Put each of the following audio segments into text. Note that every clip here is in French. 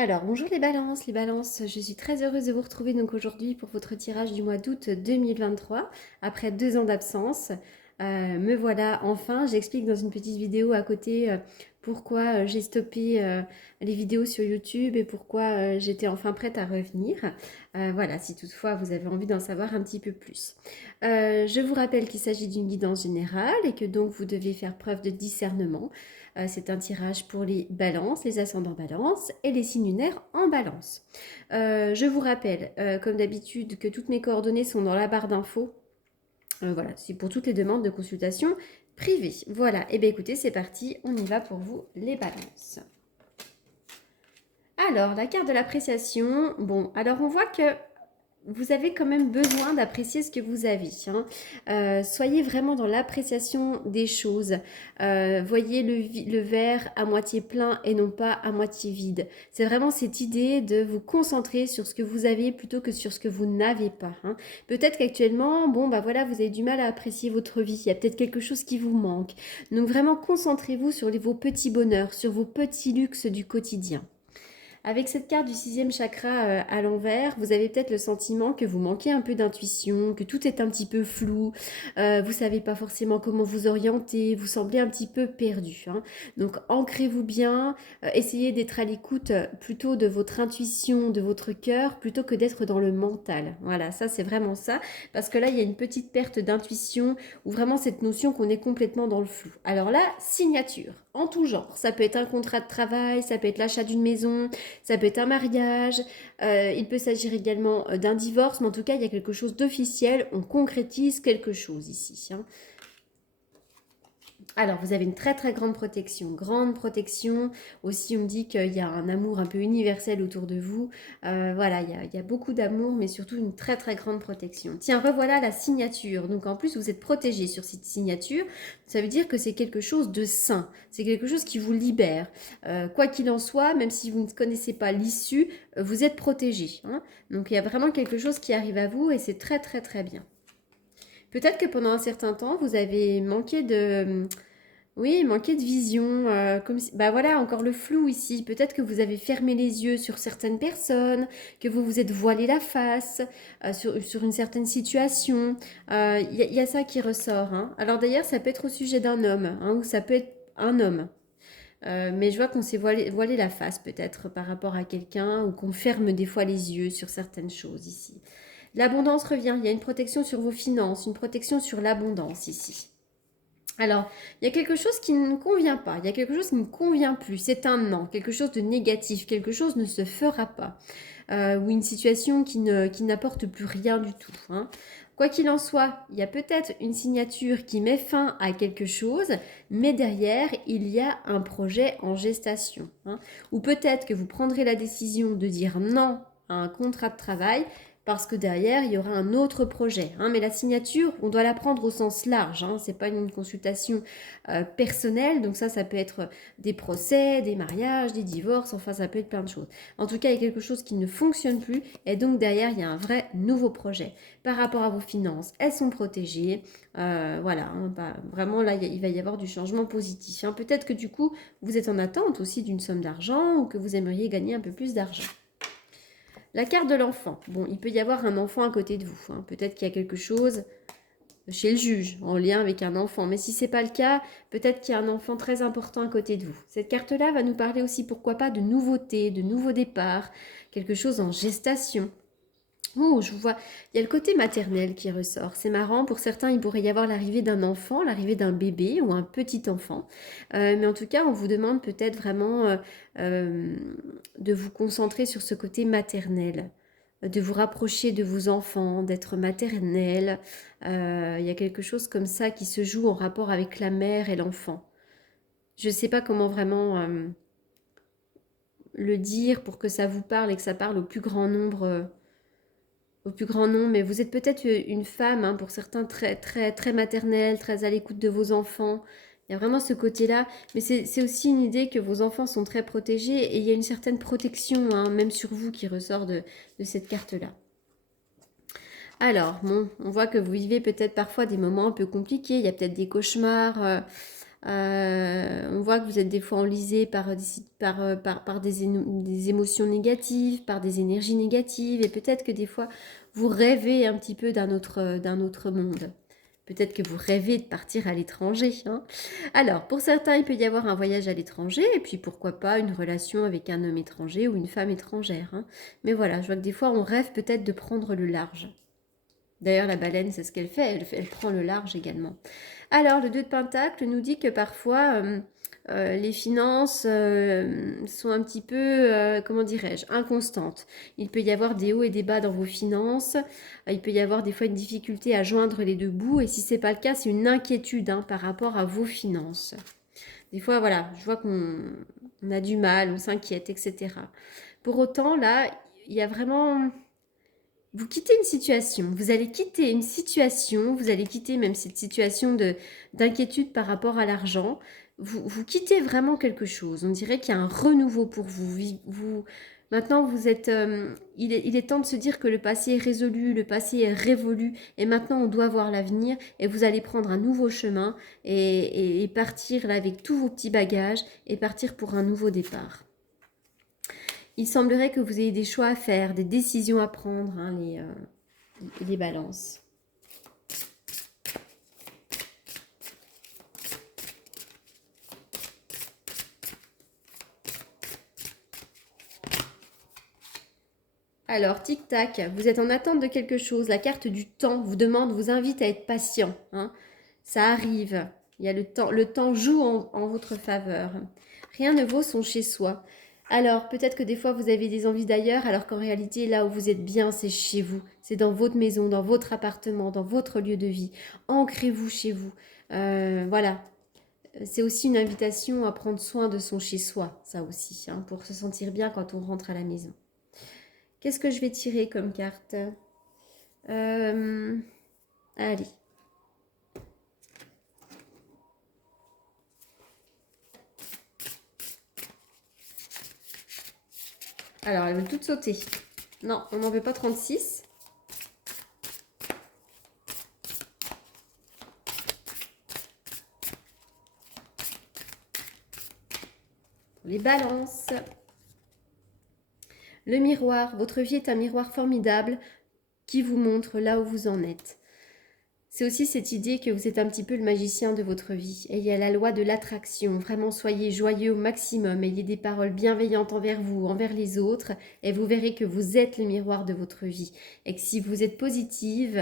Alors, bonjour les balances, je suis très heureuse de vous retrouver donc aujourd'hui pour votre tirage du mois d'août 2023, après 2 ans d'absence. Me voilà enfin, j'explique dans une petite vidéo à côté pourquoi j'ai stoppé les vidéos sur YouTube et pourquoi j'étais enfin prête à revenir. Voilà, si toutefois vous avez envie d'en savoir un petit peu plus. Je vous rappelle qu'il s'agit d'une guidance générale et que donc vous devez faire preuve de discernement. C'est un tirage pour les balances, les ascendants balance et les signes lunaires en balance. Je vous rappelle, comme d'habitude, que toutes mes coordonnées sont dans la barre d'infos. Voilà, c'est pour toutes les demandes de consultation privée. Voilà, et bien écoutez, c'est parti, on y va pour vous les balances. Alors, la carte de l'appréciation. Bon, alors on voit que vous avez quand même besoin d'apprécier ce que vous avez. Hein. Soyez vraiment dans l'appréciation des choses. Voyez le verre à moitié plein et non pas à moitié vide. C'est vraiment cette idée de vous concentrer sur ce que vous avez plutôt que sur ce que vous n'avez pas. Hein. Peut-être qu'actuellement, bon, bah voilà, vous avez du mal à apprécier votre vie. Il y a peut-être quelque chose qui vous manque. Donc vraiment, concentrez-vous sur vos petits bonheurs, sur vos petits luxes du quotidien. Avec cette carte du sixième chakra à l'envers, vous avez peut-être le sentiment que vous manquez un peu d'intuition, que tout est un petit peu flou, vous savez pas forcément comment vous orienter, vous semblez un petit peu perdu. Hein. Donc ancrez-vous bien, essayez d'être à l'écoute plutôt de votre intuition, de votre cœur, plutôt que d'être dans le mental. Voilà, ça c'est vraiment ça, parce que là il y a une petite perte d'intuition, ou vraiment cette notion qu'on est complètement dans le flou. Alors là, signature, en tout genre, ça peut être un contrat de travail, ça peut être l'achat d'une maison, ça peut être un mariage, il peut s'agir également d'un divorce, mais en tout cas, il y a quelque chose d'officiel, on concrétise quelque chose ici. Hein. Alors, vous avez une très très grande protection. Aussi, on me dit qu'il y a un amour un peu universel autour de vous. Voilà, il y a beaucoup d'amour, mais surtout une très très grande protection. Tiens, revoilà la signature. Donc, en plus, vous êtes protégé sur cette signature. Ça veut dire que c'est quelque chose de sain. C'est quelque chose qui vous libère. Quoi qu'il en soit, même si vous ne connaissez pas l'issue, vous êtes protégé. Hein. Donc, il y a vraiment quelque chose qui arrive à vous et c'est très très très bien. Peut-être que pendant un certain temps, vous avez manqué de oui, manquer de vision, comme si, bah voilà, encore le flou ici. Peut-être que vous avez fermé les yeux sur certaines personnes, que vous vous êtes voilé la face sur une certaine situation. Y a ça qui ressort. Hein. Alors d'ailleurs, ça peut être au sujet d'un homme, hein, ou ça peut être un homme. Mais je vois qu'on s'est voilé la face peut-être par rapport à quelqu'un, ou qu'on ferme des fois les yeux sur certaines choses ici. L'abondance revient. Il y a une protection sur vos finances, une protection sur l'abondance ici. Alors, il y a quelque chose qui ne convient pas, il y a quelque chose qui ne convient plus, c'est un non, quelque chose de négatif, quelque chose ne se fera pas, ou une situation qui n'apporte plus rien du tout. Hein. Quoi qu'il en soit, il y a peut-être une signature qui met fin à quelque chose, mais derrière, il y a un projet en gestation. Hein. Ou peut-être que vous prendrez la décision de dire non à un contrat de travail, parce que derrière, il y aura un autre projet. Hein. Mais la signature, on doit la prendre au sens large. Hein. Ce n'est pas une consultation personnelle. Donc ça peut être des procès, des mariages, des divorces. Enfin, ça peut être plein de choses. En tout cas, il y a quelque chose qui ne fonctionne plus. Et donc derrière, il y a un vrai nouveau projet. Par rapport à vos finances, elles sont protégées. Voilà, hein, bah, vraiment là, il va y avoir du changement positif. Hein. Peut-être que du coup, vous êtes en attente aussi d'une somme d'argent ou que vous aimeriez gagner un peu plus d'argent. La carte de l'enfant. Bon, il peut y avoir un enfant à côté de vous. Hein. Peut-être qu'il y a quelque chose chez le juge en lien avec un enfant. Mais si ce n'est pas le cas, peut-être qu'il y a un enfant très important à côté de vous. Cette carte-là va nous parler aussi, pourquoi pas, de nouveautés, de nouveaux départs, quelque chose en gestation. Oh, je vois, il y a le côté maternel qui ressort. C'est marrant, pour certains, il pourrait y avoir l'arrivée d'un enfant, l'arrivée d'un bébé ou un petit enfant. Mais en tout cas, on vous demande peut-être vraiment euh, de vous concentrer sur ce côté maternel, de vous rapprocher de vos enfants, d'être maternel. Il y a quelque chose comme ça qui se joue en rapport avec la mère et l'enfant. Je ne sais pas comment vraiment le dire pour que ça vous parle et que ça parle au plus grand nombre, mais vous êtes peut-être une femme, hein, pour certains très, très, très maternelle, très à l'écoute de vos enfants. Il y a vraiment ce côté-là, mais c'est aussi une idée que vos enfants sont très protégés et il y a une certaine protection, hein, même sur vous, qui ressort de cette carte-là. Alors, bon, on voit que vous vivez peut-être parfois des moments un peu compliqués, il y a peut-être des cauchemars, On voit que vous êtes des fois enlisé par des émotions négatives, par des énergies négatives, et peut-être que des fois, vous rêvez un petit peu d'un autre monde. Peut-être que vous rêvez de partir à l'étranger, hein. Alors, pour certains, il peut y avoir un voyage à l'étranger, et puis pourquoi pas une relation avec un homme étranger ou une femme étrangère, hein. Mais voilà, je vois que des fois, on rêve peut-être de prendre le large. D'ailleurs, la baleine, c'est ce qu'elle fait, elle prend le large également. Alors, le 2 de Pentacle nous dit que parfois, les finances sont un petit peu, comment dirais-je, inconstantes. Il peut y avoir des hauts et des bas dans vos finances. Il peut y avoir des fois une difficulté à joindre les deux bouts. Et si ce n'est pas le cas, c'est une inquiétude hein, par rapport à vos finances. Des fois, voilà, je vois qu'on a du mal, on s'inquiète, etc. Pour autant, là, il y a vraiment... Vous quittez une situation, vous allez quitter une situation, vous allez quitter même cette situation d'inquiétude par rapport à l'argent. Vous quittez vraiment quelque chose. On dirait qu'il y a un renouveau pour vous. Maintenant, vous êtes, il est temps de se dire que le passé est résolu, le passé est révolu, et maintenant on doit voir l'avenir, et vous allez prendre un nouveau chemin et partir là avec tous vos petits bagages et partir pour un nouveau départ. Il semblerait que vous ayez des choix à faire, des décisions à prendre, hein, les balances. Alors, tic-tac, vous êtes en attente de quelque chose. La carte du temps vous demande, vous invite à être patient, hein. Ça arrive. Il y a le temps joue en votre faveur. Rien ne vaut son chez-soi. Alors, peut-être que des fois, vous avez des envies d'ailleurs, alors qu'en réalité, là où vous êtes bien, c'est chez vous. C'est dans votre maison, dans votre appartement, dans votre lieu de vie. Ancrez-vous chez vous. Voilà. C'est aussi une invitation à prendre soin de son chez-soi, ça aussi, hein, pour se sentir bien quand on rentre à la maison. Qu'est-ce que je vais tirer comme carte Allez. Alors, elles veulent toutes sauter. Non, on n'en veut pas 36. Les balances. Le miroir. Votre vie est un miroir formidable qui vous montre là où vous en êtes. C'est aussi cette idée que vous êtes un petit peu le magicien de votre vie. Et il y a la loi de l'attraction. Vraiment, soyez joyeux au maximum. Ayez des paroles bienveillantes envers vous, envers les autres. Et vous verrez que vous êtes le miroir de votre vie. Et que si vous êtes positif,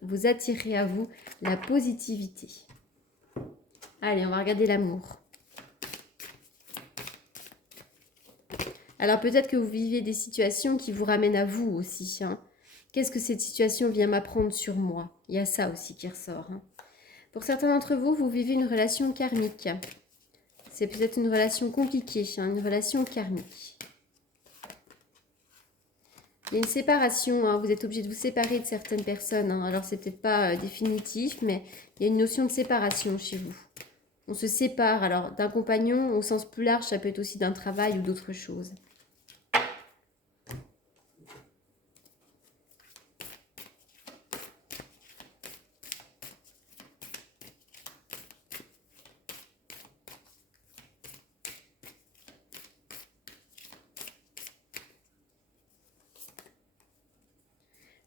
vous attirez à vous la positivité. Allez, on va regarder l'amour. Alors peut-être que vous vivez des situations qui vous ramènent à vous aussi, hein. Qu'est-ce que cette situation vient m'apprendre sur moi? Il y a ça aussi qui ressort, hein. Pour certains d'entre vous, vous vivez une relation karmique. C'est peut-être une relation compliquée, hein, une relation karmique. Il y a une séparation, hein, vous êtes obligé de vous séparer de certaines personnes, hein. Alors c'est peut-être pas définitif, mais il y a une notion de séparation chez vous. On se sépare, alors d'un compagnon, au sens plus large, ça peut être aussi d'un travail ou d'autres choses.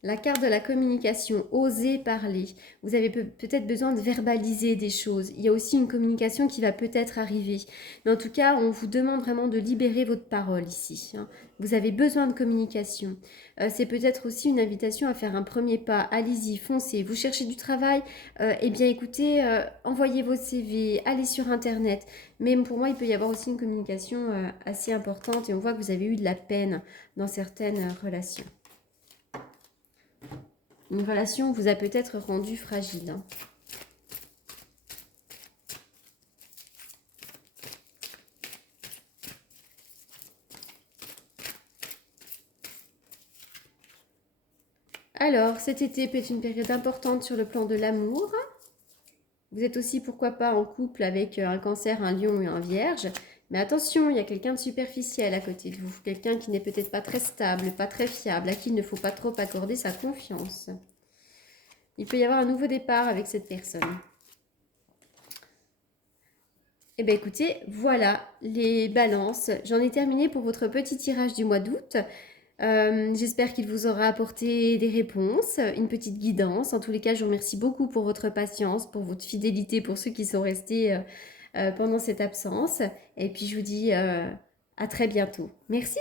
La carte de la communication, oser parler. Vous avez peut-être besoin de verbaliser des choses. Il y a aussi une communication qui va peut-être arriver. Mais en tout cas, on vous demande vraiment de libérer votre parole ici, hein. Vous avez besoin de communication. C'est peut-être aussi une invitation à faire un premier pas. Allez-y, foncez. Vous cherchez du travail? Eh bien, écoutez, envoyez vos CV, allez sur Internet. Mais pour moi, il peut y avoir aussi une communication assez importante. Et on voit que vous avez eu de la peine dans certaines relations. Une relation vous a peut-être rendu fragile, hein. Alors, cet été peut être une période importante sur le plan de l'amour. Vous êtes aussi, pourquoi pas, en couple avec un cancer, un lion et un vierge. Mais attention, il y a quelqu'un de superficiel à côté de vous. Quelqu'un qui n'est peut-être pas très stable, pas très fiable, à qui il ne faut pas trop accorder sa confiance. Il peut y avoir un nouveau départ avec cette personne. Eh bien écoutez, voilà les balances. J'en ai terminé pour votre petit tirage du mois d'août. J'espère qu'il vous aura apporté des réponses, une petite guidance. En tous les cas, je vous remercie beaucoup pour votre patience, pour votre fidélité, pour ceux qui sont restés pendant cette absence. Et puis je vous dis à très bientôt. Merci.